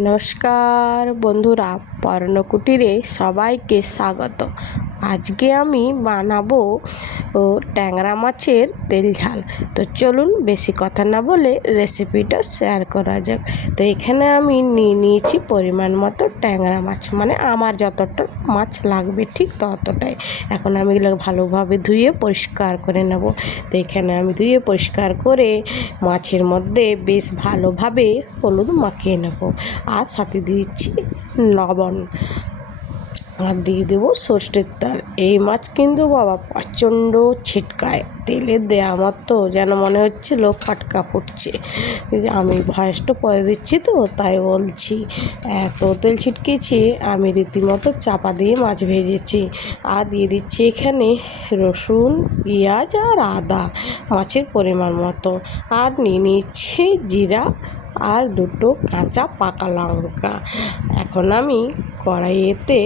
নমস্কার বন্ধুরা, পর্ণকুটিরে সবাইকে স্বাগত। আজকে আমি বানাবো ট্যাংরা মাছের তেল ঝাল। তো চলুন বেশি কথা না বলে রেসিপিটা শেয়ার করা যাক। তো এখানে আমি নিয়েছি পরিমাণ মতো ট্যাংরা মাছ, মানে আমার যতটা মাছ লাগবে ঠিক ততটাই। এখন আমি এগুলো ভালোভাবে ধুয়ে পরিষ্কার করে নেব। তো এখানে আমি ধুয়ে পরিষ্কার করে মাছের মধ্যে বেশ ভালোভাবে হলুদ মাখিয়ে নেব, আর সাথে দিচ্ছি লবণ, আর দিয়ে দেবো সর্ষের তেল। এই মাছ কিন্তু বাবা প্রচণ্ড ছিটকায়, তেলে দেওয়া মাত্র যেন মনে হচ্ছিল ফাটকা ফুটছে। আমি ভয়েসটা পরে দিচ্ছি তো তাই বলছি, এত তেল ছিটকেছি আমি রীতিমতো চাপা দিয়ে মাছ ভেজেছি। আর দিয়ে দিচ্ছি এখানে রসুন, পেঁয়াজ আর আদা মাছের পরিমাণ মতো, আর নিয়ে নিচ্ছি জিরা আর দুটো কাঁচা পাকা লঙ্কা। এখন আমি কড়াইতে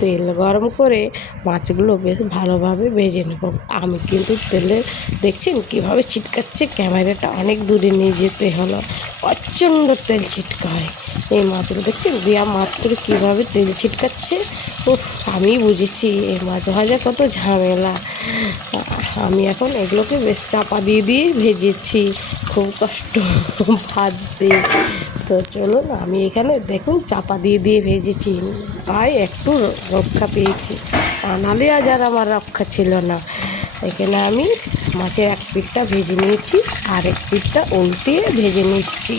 তেল গরম করে মাছগুলো বেশ ভালোভাবে ভেজে নেব। আমি কিন্তু তেলে দেখছেন কীভাবে ছিটকাচ্ছে, ক্যামেরাটা অনেক দূরে নিয়ে যেতে হলো, প্রচণ্ড তেল ছিটকায় এই মাছগুলো। দেখছেন দেওয়া মাত্র কীভাবে তেল ছিটকাচ্ছে। আমি বুঝেছি এই মাছ ভাজা কত ঝামেলা। আমি এখন এগুলোকে বেশ চাপা দিয়ে দিয়ে ভেজেছি, খুব কষ্ট ভাজতে। তো চলুন, আমি এখানে দেখুন চাপা দিয়ে দিয়ে ভেজেছি, তাই একটু রক্ষা পেয়েছি, নাহলে আজ আর আমার রক্ষা ছিল না। এখানে আমি মাছের এক পিঠটা ভেজে নিয়েছি, আর এক পিঠটা উল্টিয়ে ভেজে নিচ্ছি।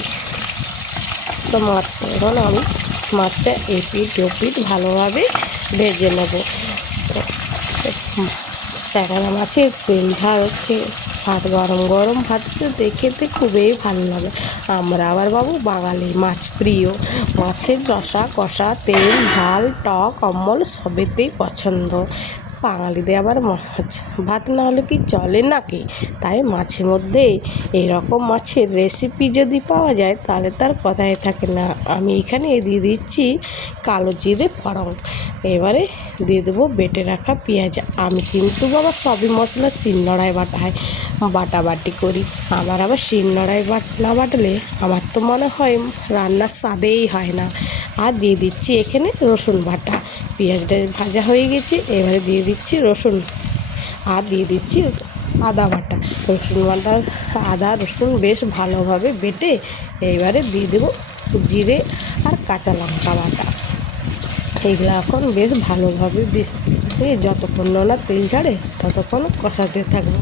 তো মাছ এখন আমি মাছটা এপিঠ ওপিঠ ভালোভাবে ভেজে নেব। ট্যাংরা মাছের তেল ঝাল খেয়ে ভাত, গরম গরম ভাত খেতে খুবই ভালো লাগে। আমরা আবার বাবু বাঙালি, মাছ প্রিয়। মাছের রসা কষা, তেল ঝাল, টক অম্বল সবেতেই পছন্দ। বাঙালিদের আবার মাছ ভাত না হলে কি চলে নাকি? তাই মাছের মধ্যে এইরকম মাছের রেসিপি যদি পাওয়া যায় তাহলে তার কথাই থাকে না। আমি এখানে দিয়ে দিচ্ছি কালো জিরে ফোড়ন, এবারে দিয়ে দেবো বেটে রাখা পেঁয়াজ। আমি কিন্তু বাবা সবই মশলা শিলনোড়ায় বাটাবাটি করি। আমার আবার শিলনোড়ায় না বাটলে আমার তো মনে হয় রান্নার স্বাদেই হয় না। আর দিয়ে দিচ্ছি এখানে রসুন বাটা। পেঁয়াজটা ভাজা হয়ে গেছে, এবারে দিয়ে দিচ্ছি রসুন, আর দিয়ে দিচ্ছি আদা বাটা। রসুন বাটা, আদা রসুন বেশ ভালোভাবে বেটে এইবারে দিয়ে দেবো জিরে আর কাঁচা লঙ্কা বাটা। এইগুলো এখন বেশ ভালোভাবে বেশ যতক্ষণ না তেল ছাড়ে ততক্ষণ কষাতে থাকবো।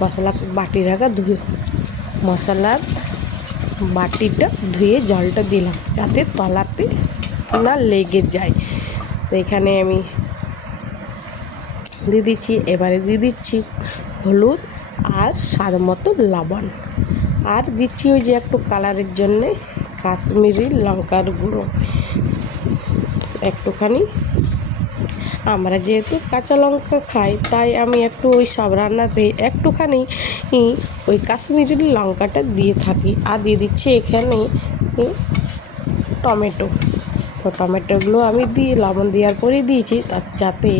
মশলা বাটি রাখা মশলার বাটিটা ধুয়ে জলটা দিলাম যাতে তলাতে না লেগে যায়। তো এখানে আমি দিয়ে দিচ্ছি, এবারে দিয়ে দিচ্ছি হলুদ আর স্বাদ মতো লবণ, আর দিচ্ছি ওই যে একটু কালারের জন্যে কাশ্মীরি লঙ্কার গুঁড়ো একটুখানি। আমরা যেহেতু কাঁচা লঙ্কা খাই তাই আমি একটু ওই সব রান্নাতে একটুখানি ওই কাশ্মীরি লঙ্কাটা দিয়ে থাকি। আর দিয়ে দিচ্ছি এখানে টমেটো। তো টমেটোগুলো আমি লবণ দেওয়ার পরেই দিয়েছি, যাতে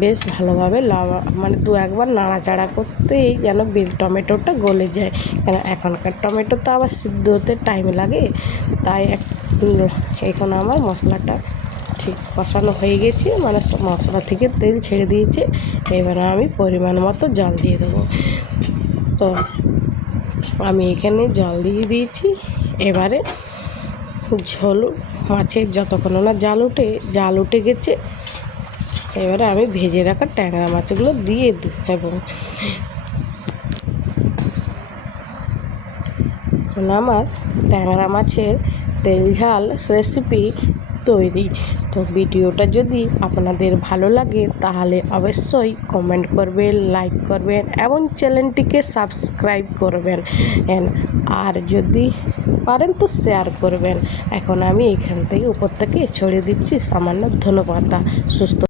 বেশ ভালোভাবে মানে একবার নাড়াচাড়া করতেই যেন টমেটোটা গলে যায়। কেন এখনকার টমেটো তো আবার সিদ্ধ হতে টাইম লাগে। তাই এখন আমার মশলাটা ঠিক কষানো হয়ে গেছে, মানে মশলা থেকে তেল ছেড়ে দিয়েছে। এবারে আমি পরিমাণ মতো জল দিয়ে দেবো। তো আমি এখানে জল দিয়ে দিয়েছি। এবারে ঝোল মাছের যতক্ষণ না জাল উঠে গেছে, এবারে আমি ভেজে রাখা ট্যাংরা মাছগুলো দিয়ে দিই। এবং আমার ট্যাংরা মাছের তেল ঝাল রেসিপি তৈরি। তো ভিডিওটা যদি আপনাদের ভালো লাগে তাহলে অবশ্যই কমেন্ট করবেন, লাইক করবেন এবং চ্যানেলটিকে সাবস্ক্রাইব করবেন, আর যদি পারেন তো শেয়ার করবেন। এখন আমি এখান থেকে উপর থেকে ছড়িয়ে দিচ্ছি সামান্য ধনেপাতা। সুস্থ